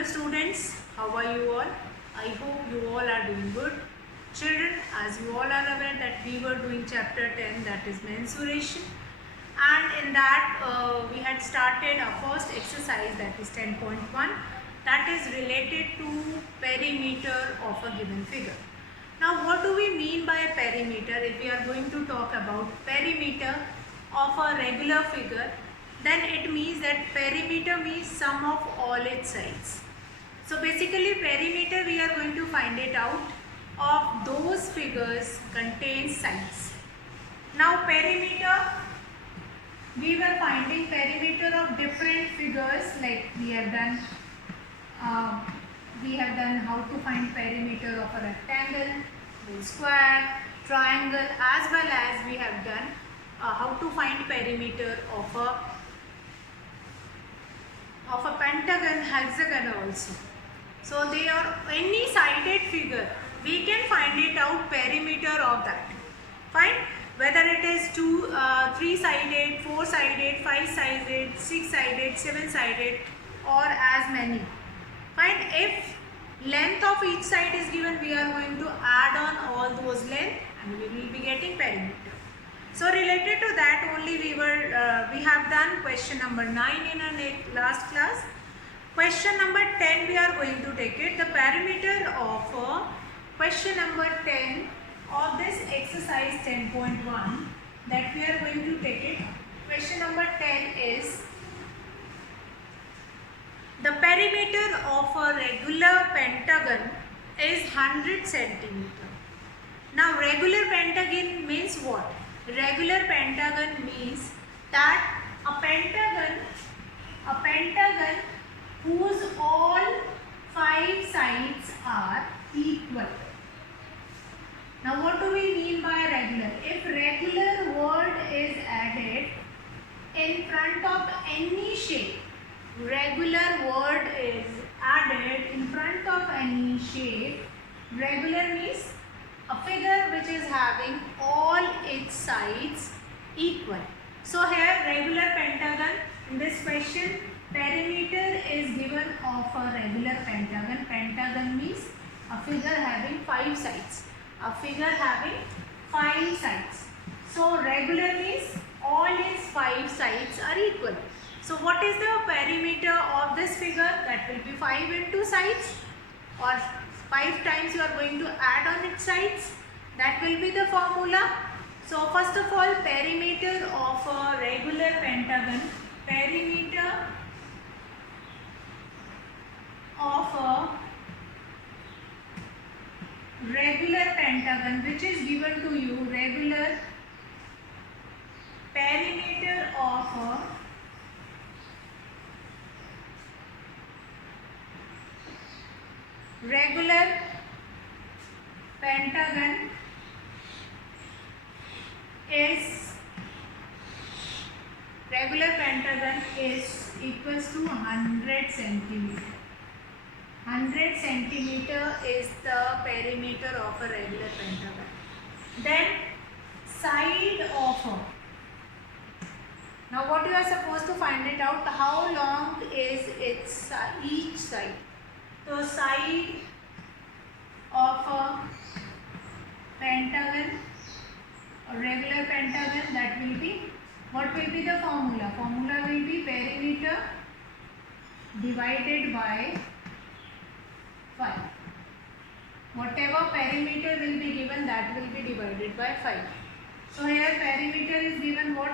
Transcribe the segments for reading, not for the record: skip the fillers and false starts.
Hello students, how are you all? I hope you all are doing good. Children, as you all are aware that we were doing chapter 10, that is mensuration, and in that we had started our first exercise, that is 10.1, that is related to perimeter of a given figure. Now what do we mean by a perimeter? If we are going to talk about perimeter of a regular figure, then it means that perimeter means sum of all its sides. So basically perimeter we are going to find it out of those figures contain sides. Now perimeter, we were finding perimeter of different figures, like we have done how to find perimeter of a rectangle, square, triangle, as well as we have done how to find perimeter of a pentagon, hexagon also. So they are any sided figure, we can find it out perimeter of that. Fine. Whether it is 3 sided, 4 sided, 5 sided, 6 sided, 7 sided, or as many. Fine. If length of each side is given, we are going to add on all those length and we will be getting perimeter. So related to that only we have done question number 9 in our last class. Question number 10 we are going to take it. The perimeter of question number 10 of this exercise 10.1 that we are going to take it. Question number 10 is the perimeter of a regular pentagon is 100 centimeter. Now regular pentagon means what? Regular pentagon means that a pentagon whose all 5 sides are equal. Now what do we mean by regular? If regular word is added in front of any shape, regular word is added in front of any shape, regular means a figure which is having all its sides equal. So here regular pentagon, in this question perimeter is given of a regular pentagon. Pentagon means a figure having 5 sides. A figure having 5 sides. So regular means all its 5 sides are equal. So what is the perimeter of this figure? That will be 5 into sides, or 5 times you are going to add on its sides. That will be the formula. So first of all, perimeter of a regular pentagon, perimeter of a regular pentagon, which is given to you, regular perimeter of a regular pentagon is equals to 100 centimeter. 100 centimeter is the perimeter of a regular pentagon. Then side of a. Now what you are supposed to find it out, how long is its each side. So side of a pentagon, a regular pentagon, that will be, what will be the formula? Formula will be perimeter divided by 5. Whatever perimeter will be given, that will be divided by 5. So here perimeter is given what?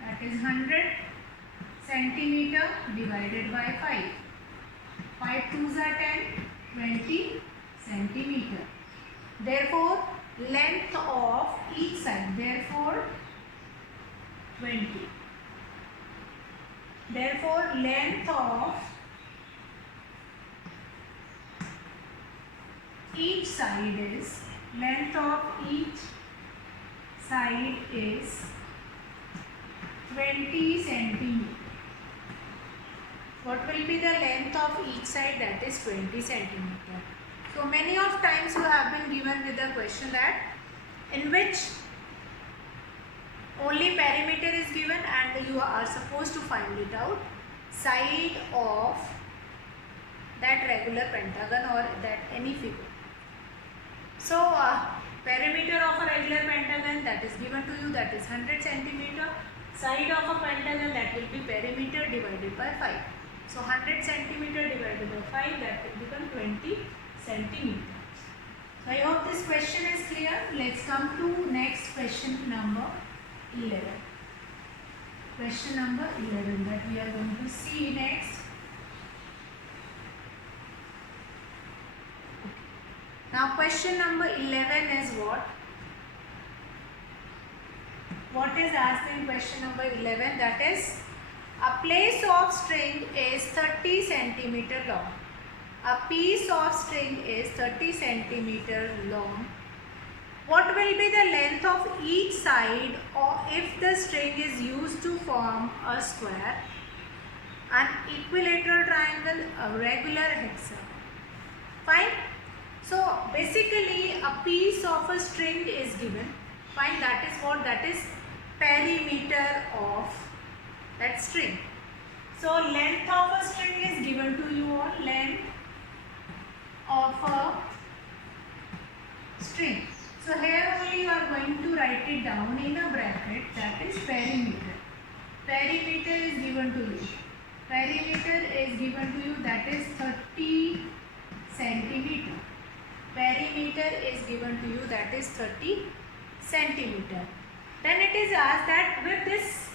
That is 100 centimeter divided by 5. 5 2s are 10, 20 centimeter. Therefore, length of each side, therefore 20. Therefore, length of each side is, length of each side is 20 centimeter. What will be the length of each side? That is 20 centimeter. So many of times you have been given with a question that in which only perimeter is given and you are supposed to find it out. Side of that regular pentagon or that any figure. So perimeter of a regular pentagon that is given to you, that is 100 centimeter. Side of a pentagon, that will be perimeter divided by 5. So 100 centimeter divided by 5, that will become 20 centimeter. So I hope this question is clear. Let's come to next question number 11. Question number 11 that we are going to see next. Now question number 11 is what? What is asked in question number 11? That is, a place of string is 30 centimeter long. A piece of string is 30 centimeter long. What will be the length of each side or if the string is used to form a square, an equilateral triangle, a regular hexagon? Fine. So basically a piece of a string is given. Fine. That is what? That is perimeter of that string. So length of a string is given to you, or length of a string. So here only you are going to write it down in a bracket, that is perimeter. Perimeter is given to you. Perimeter is given to you, that is 30 centimeter. Perimeter is given to you, that is 30 centimeter. Then it is asked that with this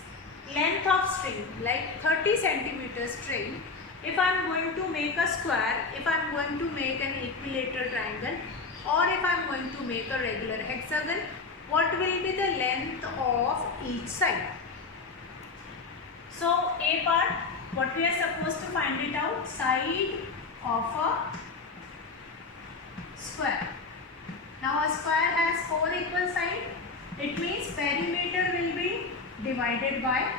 length of string, like 30 centimeter string, if I am going to make a square, if I am going to make an equilateral triangle, or if I am going to make a regular hexagon, what will be the length of each side? So A part, what we are supposed to find it out? Side of a square. Now a square has 4 equal sides. It means perimeter will be divided by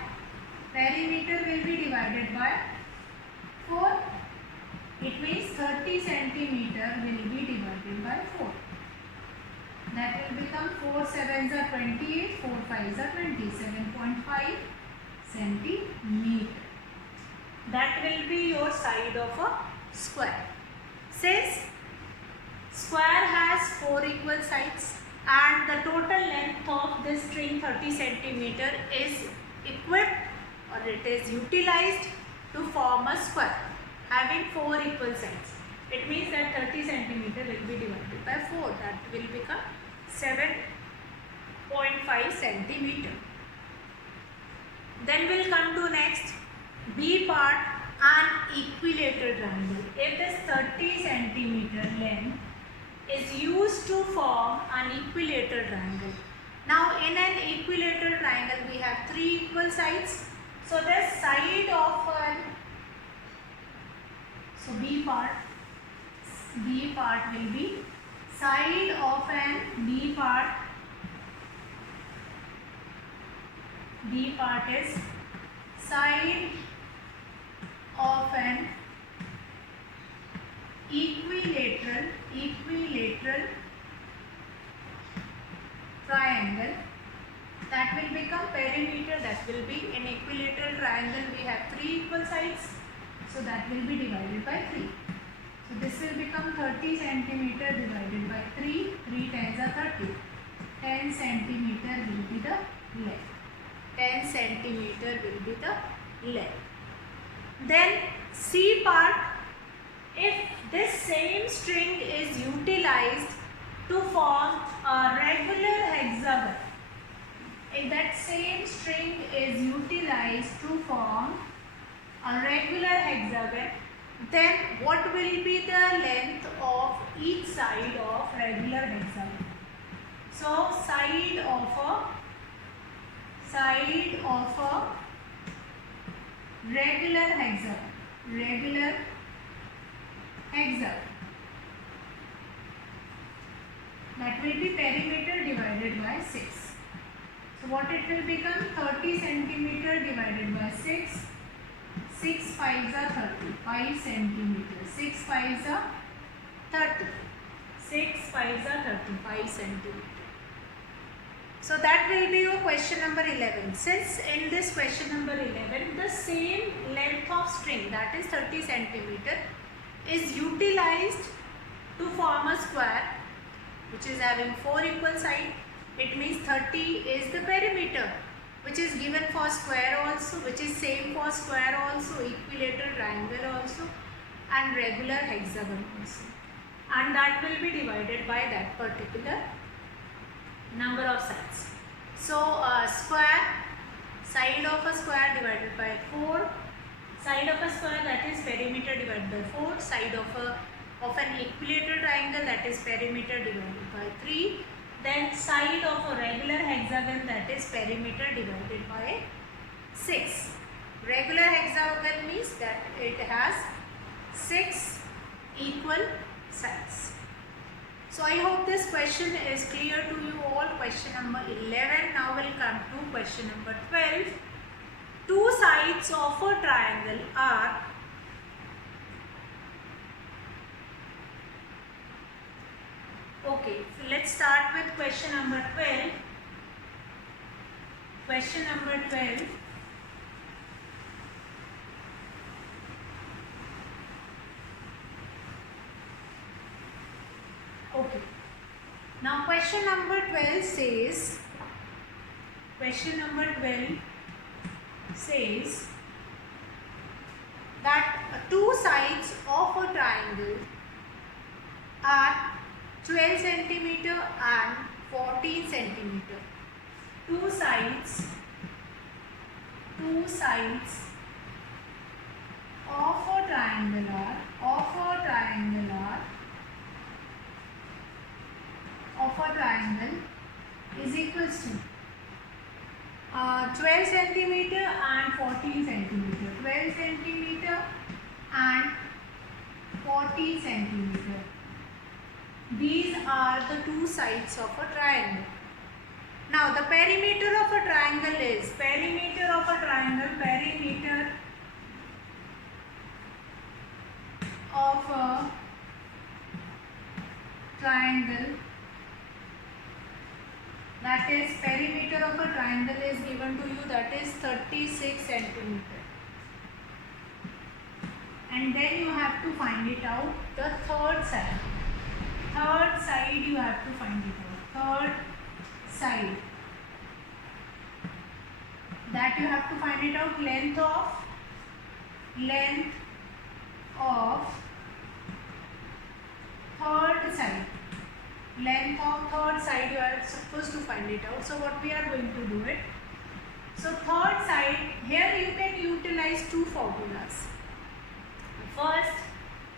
4. It means 30 centimeter will be divided by 4. That will become 4 sevens are 28, 4 fives are 27.5 centimeter. That will be your side of a square. Since square has 4 equal sides and the total length of this string 30 centimeter is equipped, or it is utilized to form a square having 4 equal sides. It means that 30 centimeter will be divided by 4. That will become 7.5 centimeter. Then we'll come to next B part, an equilateral triangle. If this 30 centimeter length is used to form an equilateral triangle. Now in an equilateral triangle we have 3 equal sides. So the side of an, so B part will be side of an B part is side of an equilateral triangle. That will become perimeter. That will be an equilateral triangle. We have 3 equal sides, so that will be divided by 3. So this will become 30 centimeter divided by 3. 3 times are 30. 10 centimeter will be the length. 10 centimeter will be the length. Then C part, if this same string is utilized to form a regular hexagon, if that same string is utilized to form a regular hexagon, then what will be the length of each side of regular hexagon? So side of a regular hexagon, that will be perimeter divided by 6. So what it will become? 30 centimeter divided by 6. 6 fives are 30. 5 centimeter. 6 fives are 30. 6 fives are 35 centimeter. So that will be your question number 11. Since in this question number 11, the same length of string, that is 30 centimeter, is utilized to form a square which is having 4 equal sides. It means 30 is the perimeter, which is given for square also, which is same for square also, equilateral triangle also, and regular hexagon also. And that will be divided by that particular number of sides. So square, side of a square divided by 4, side of a square, that is perimeter divided by 4, side of an equilateral triangle, that is perimeter divided by 3, then side of a regular hexagon, that is perimeter divided by 6. Regular hexagon means that it has 6 equal sides. So I hope this question is clear to you all. Question number 11. Now we'll come to question number 12. Two sides of a triangle are okay. So let's start with question number 12. Question number 12. Okay. Now question number 12 says, that two sides of a triangle are 12 centimeter and 14 centimeter. Two sides of a triangle is equals to 12 centimeter and 14 centimeter. 12 centimeter and 14 centimeter. These are the two sides of a triangle. Now the perimeter of a triangle is that is perimeter of a triangle is given to you, that is 36 centimeter. And then you have to find it out the third side. You have to find it out. Third side. That you have to find it out. Length of third side. Length of third side you are supposed to find it out. So what we are going to do it. So third side, here you can utilize two formulas. First,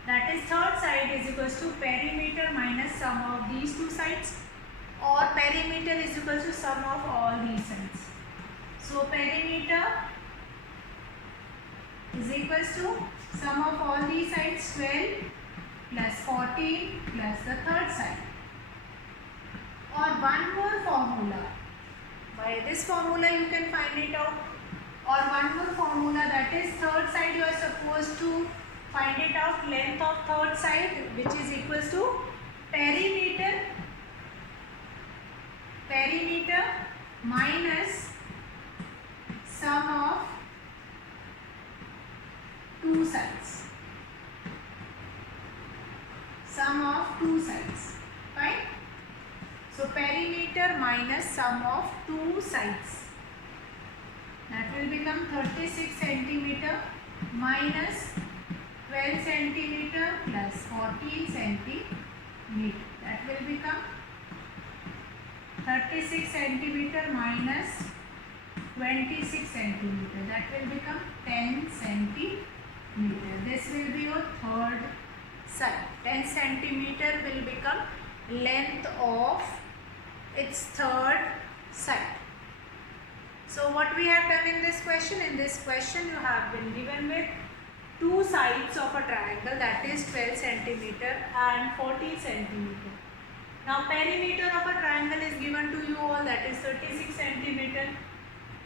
that is third side is equals to perimeter minus sum of these two sides, or perimeter is equals to sum of all these sides. So perimeter is equals to sum of all these sides, 12 plus 14 plus the third side. Or one more formula. By this formula you can find it out. Or one more formula, that is third side you are supposed to find it out. Length of third side, which is equals to perimeter minus sum of two sides. Fine. So perimeter minus sum of two sides. That will become 36 centimeter minus 12 centimeter plus 14 centimeter. That will become 36 centimeter minus 26 centimeter. That will become 10 centimeter. This will be your third side. 10 centimeter will become length of its third side. So what we have done in this question? In this question you have been given with two sides of a triangle, that is 12 centimeter and 14 centimeter. Now perimeter of a triangle is given to you all, that is 36 centimeter.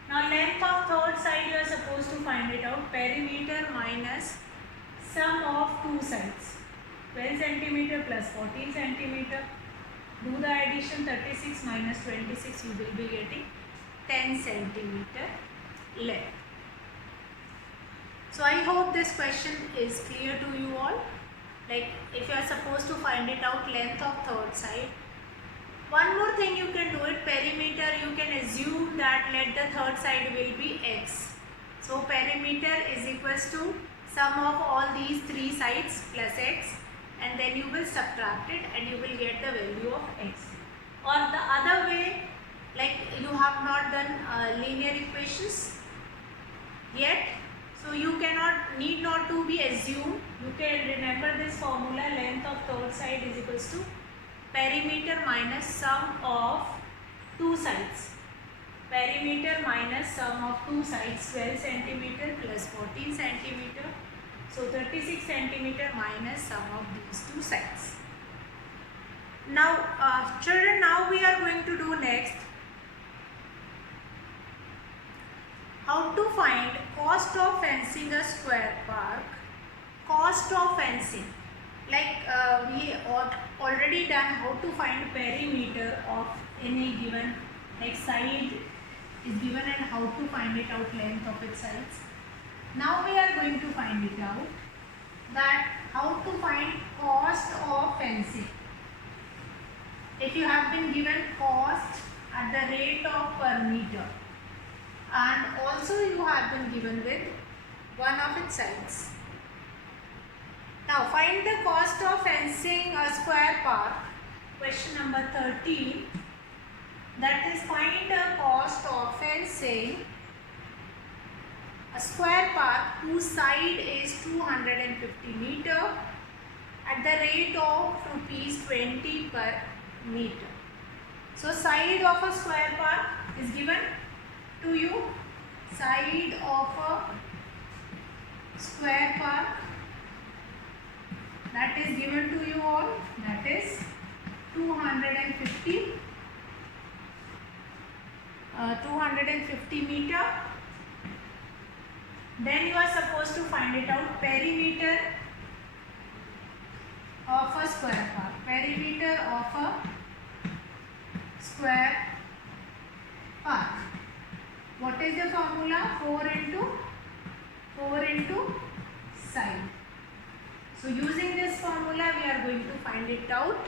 Now length of third side you are supposed to find it out. Perimeter minus sum of two sides. 12 centimeter plus 14 centimeter. Do the addition, 36 minus 26, you will be getting 10 centimeter length. So I hope this question is clear to you all. like if you are supposed to find it out length of third side. One more thing you can do it, perimeter, you can assume that let the third side will be x. So perimeter is equals to sum of all these three sides plus x, and then you will subtract it and you will get the value of x. Or the other way, like you have not done linear equations yet, so you need not to be assumed. You can remember this formula, length of third side is equals to perimeter minus sum of two sides. Perimeter minus sum of two sides, 12 centimeter plus 14 centimeter. So 36 centimeter minus sum of these two sides. Now children, now we are going to do next how to find cost of fencing a square park. Cost of fencing, like we already done how to find perimeter of any given, like side is given and how to find it out, length of its sides. Now we are going to find it out that how to find cost of fencing. If you have been given cost at the rate of per meter, and also you have been given with one of its sides. Now find the cost of fencing a square park. Question number 13. That is, find the cost of fencing a square park whose side is 250 meter at the rate of rupees 20 per meter. So side of a square park is given to you. Side of a square park that is given to you all, that is 250 meter. Then you are supposed to find it out, perimeter of a square park. Perimeter of a square park. What is the formula? 4 into side. So using this formula we are going to find it out.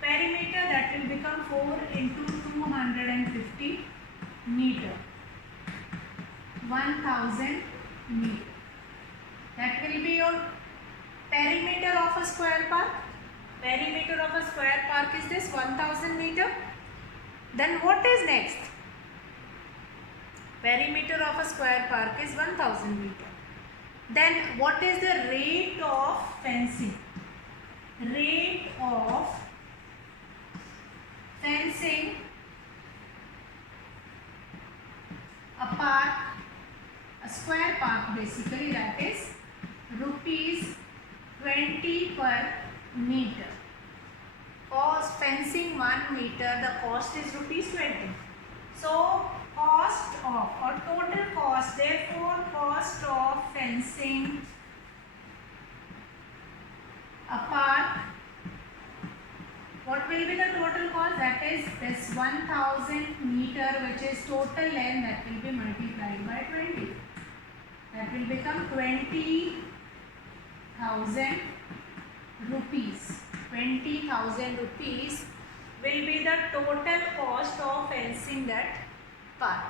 Perimeter, that will become 4 into 250 meter, 1000 meter. That will be your perimeter of a square park. Perimeter of a square park is this 1000 meter. Then what is next? Perimeter of a square park is 1000 meter. Then what is the rate of fencing? Rate of fencing a park, a square park basically, that is rupees 20 per meter. Cost fencing 1 meter, the cost is rupees 20. So cost of, or total cost, therefore cost of fencing a park, what will be the total cost? That is this 1000 meter, which is total length, that will be multiplied by 20. That will become 20,000 rupees. 20,000 rupees will be the total cost of fencing that park.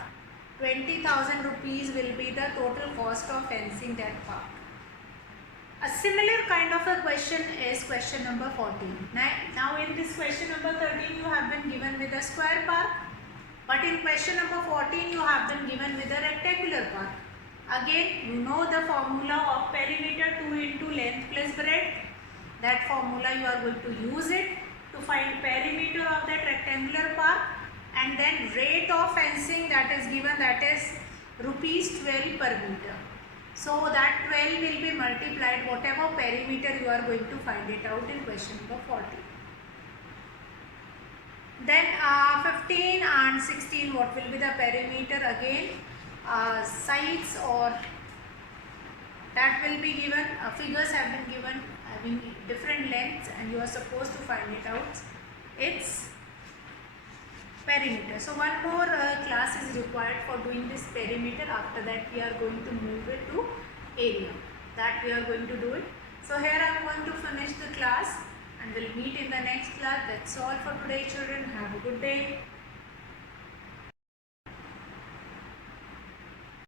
20,000 rupees will be the total cost of fencing that park. A similar kind of a question is question number 14. Now in this question number 13 you have been given with a square park, but in question number 14 you have been given with a rectangular park. Again, you know the formula of perimeter, 2 into length plus breadth. That formula you are going to use it to find perimeter of that rectangular park, and then rate of fencing that is given, that is rupees 12 per meter. So that 12 will be multiplied whatever perimeter you are going to find it out in question number 14. Then 15 and 16, what will be the perimeter? Again sides, or that will be given, figures have been given having different lengths, and you are supposed to find it out its perimeter. So one more class is required for doing this perimeter. After that we are going to move it to area. That we are going to do it So here I am going to finish the class and we'll meet in the next class. That's all for today, children. Have a good day.